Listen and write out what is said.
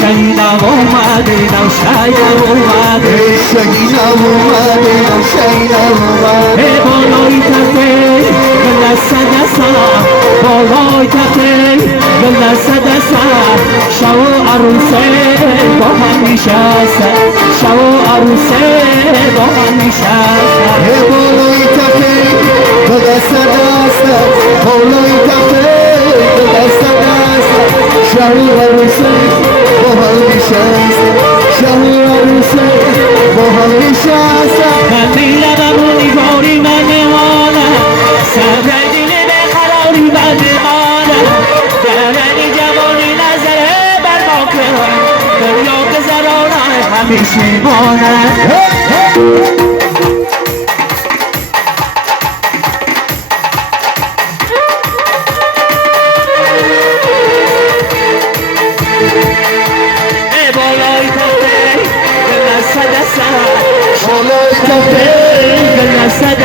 شهیدم اومدم شهیدم اومده شهیدم اومدم شهیدم اومده بالای تپه دست دستم بالای تپه دست دستم شو عروسه با هم نشستن شو عروسه با هم نشستن بالای تپه دست دستم بالای تپه دست دستم شو عروسه با هم نشستن شو عروسه با هم نشستن من میرم و دیواری من میمانم صبر دل بقراری من میمانم درنی جوانی نظره بر ما کنم دریا که زرانه همیشه مانم بالای تپه دل صد سر بالای تپه دل صد